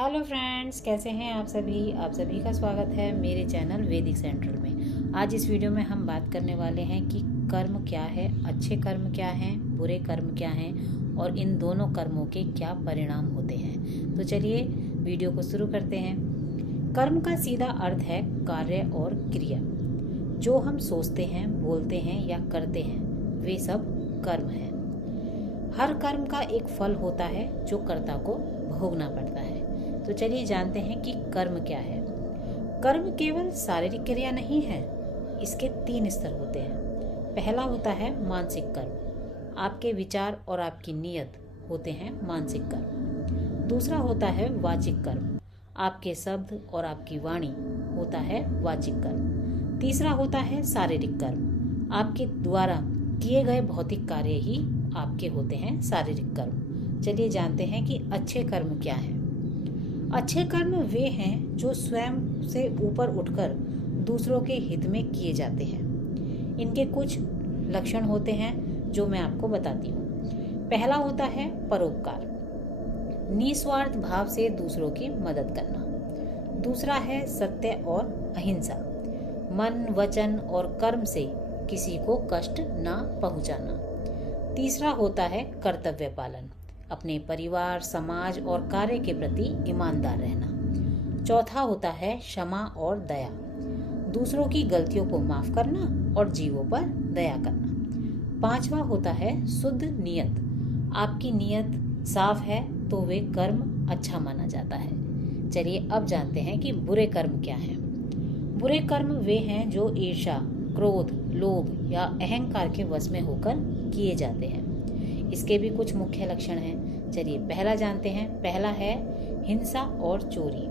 Hello friends, कैसे हैं आप सभी का स्वागत है मेरे चैनल वैदिक सेंट्रल में। आज इस वीडियो में हम बात करने वाले हैं कि कर्म क्या है, अच्छे कर्म क्या हैं, बुरे कर्म क्या हैं और इन दोनों कर्मों के क्या परिणाम होते हैं। तो चलिए वीडियो को शुरू करते हैं। कर्म का सीधा अर्थ है कार्य और क्रिया। जो हम सोचते हैं, बोलते हैं या करते हैं वे सब कर्म हैं। हर कर्म का एक फल होता है जो कर्ता को भोगना पड़ता है। तो चलिए जानते हैं कि कर्म क्या है। कर्म केवल शारीरिक क्रिया नहीं है, इसके 3 स्तर होते हैं। पहला होता है मानसिक कर्म। आपके विचार और आपकी नीयत होते हैं मानसिक कर्म। दूसरा होता है वाचिक कर्म। आपके शब्द और आपकी वाणी होता है वाचिक कर्म। तीसरा होता है शारीरिक कर्म। आपके द्वारा किए गए भौतिक कार्य ही आपके होते हैं शारीरिक कर्म। चलिए जानते हैं कि अच्छे कर्म क्या हैं। अच्छे कर्म वे हैं जो स्वयं से ऊपर उठकर दूसरों के हित में किए जाते हैं। इनके कुछ लक्षण होते हैं जो मैं आपको बताती हूँ। पहला होता है परोपकार, निस्वार्थ भाव से दूसरों की मदद करना। दूसरा है सत्य और अहिंसा, मन, वचन और कर्म से किसी को कष्ट ना पहुंचाना। तीसरा होता है कर्तव्य पालन, अपने परिवार, समाज और कार्य के प्रति ईमानदार रहना। चौथा होता है क्षमा और दया, दूसरों की गलतियों को माफ करना और जीवों पर दया करना। पांचवा होता है शुद्ध नियत, आपकी नियत साफ है तो वे कर्म अच्छा माना जाता है। चलिए अब जानते हैं कि बुरे कर्म क्या हैं। बुरे कर्म वे हैं जो ईर्ष्या, क्रोध, लोभ या अहंकार के वश में होकर किए जाते हैं। इसके भी कुछ मुख्य लक्षण हैं। चलिए पहला जानते हैं। पहला है हिंसा और चोरी,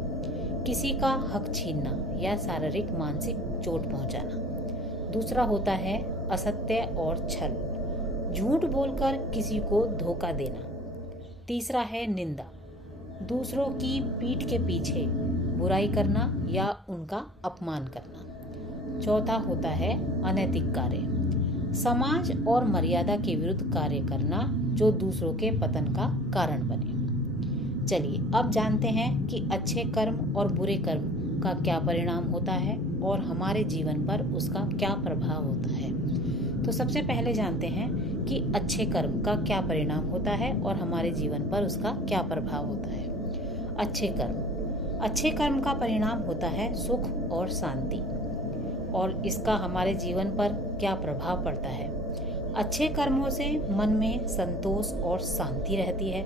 किसी का हक छीनना या शारीरिक मानसिक चोट पहुंचाना। दूसरा होता है असत्य और छल, झूठ बोलकर किसी को धोखा देना। तीसरा है निंदा, दूसरों की पीठ के पीछे बुराई करना या उनका अपमान करना। चौथा होता है अनैतिक कार्य, समाज और मर्यादा के विरुद्ध कार्य करना जो दूसरों के पतन का कारण बने। चलिए अब जानते हैं कि अच्छे कर्म और बुरे कर्म का क्या परिणाम होता है और हमारे जीवन पर उसका क्या प्रभाव होता है। तो सबसे पहले जानते हैं कि अच्छे कर्म का क्या परिणाम होता है और हमारे जीवन पर उसका क्या प्रभाव होता है। अच्छे कर्म का परिणाम होता है सुख और शांति, और इसका हमारे जीवन पर क्या प्रभाव पड़ता है। अच्छे कर्मों से मन में संतोष और शांति रहती है।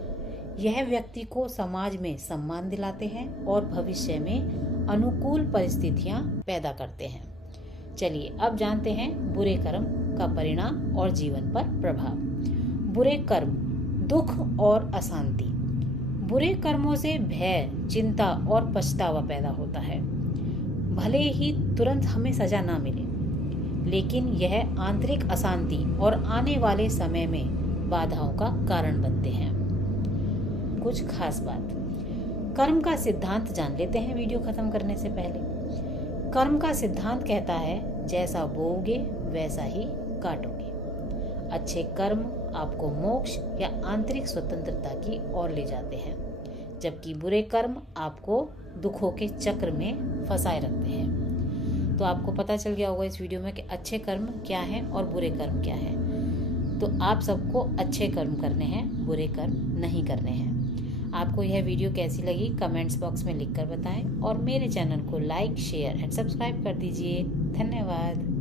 यह व्यक्ति को समाज में सम्मान दिलाते हैं और भविष्य में अनुकूल परिस्थितियां पैदा करते हैं। चलिए अब जानते हैं बुरे कर्म का परिणाम और जीवन पर प्रभाव। बुरे कर्म, दुख और अशांति। बुरे कर्मों से भय, चिंता और पछतावा पैदा होता है। भले ही तुरंत हमें सजा ना मिले, लेकिन यह आंतरिक अशांति और आने वाले समय में बाधाओं का कारण बनते हैं। कुछ खास बात, कर्म का सिद्धांत जान लेते हैं वीडियो खत्म करने से पहले। कर्म का सिद्धांत कहता है जैसा बोओगे वैसा ही काटोगे। अच्छे कर्म आपको मोक्ष या आंतरिक स्वतंत्रता की ओर ले जाते हैं, जबकि बुरे कर्म आपको दुखों के चक्र में फंसाए रखते हैं। तो आपको पता चल गया होगा इस वीडियो में कि अच्छे कर्म क्या हैं और बुरे कर्म क्या हैं। तो आप सबको अच्छे कर्म करने हैं, बुरे कर्म नहीं करने हैं। आपको यह वीडियो कैसी लगी कमेंट्स बॉक्स में लिखकर बताएं और मेरे चैनल को लाइक, शेयर एंड सब्सक्राइब कर दीजिए। धन्यवाद।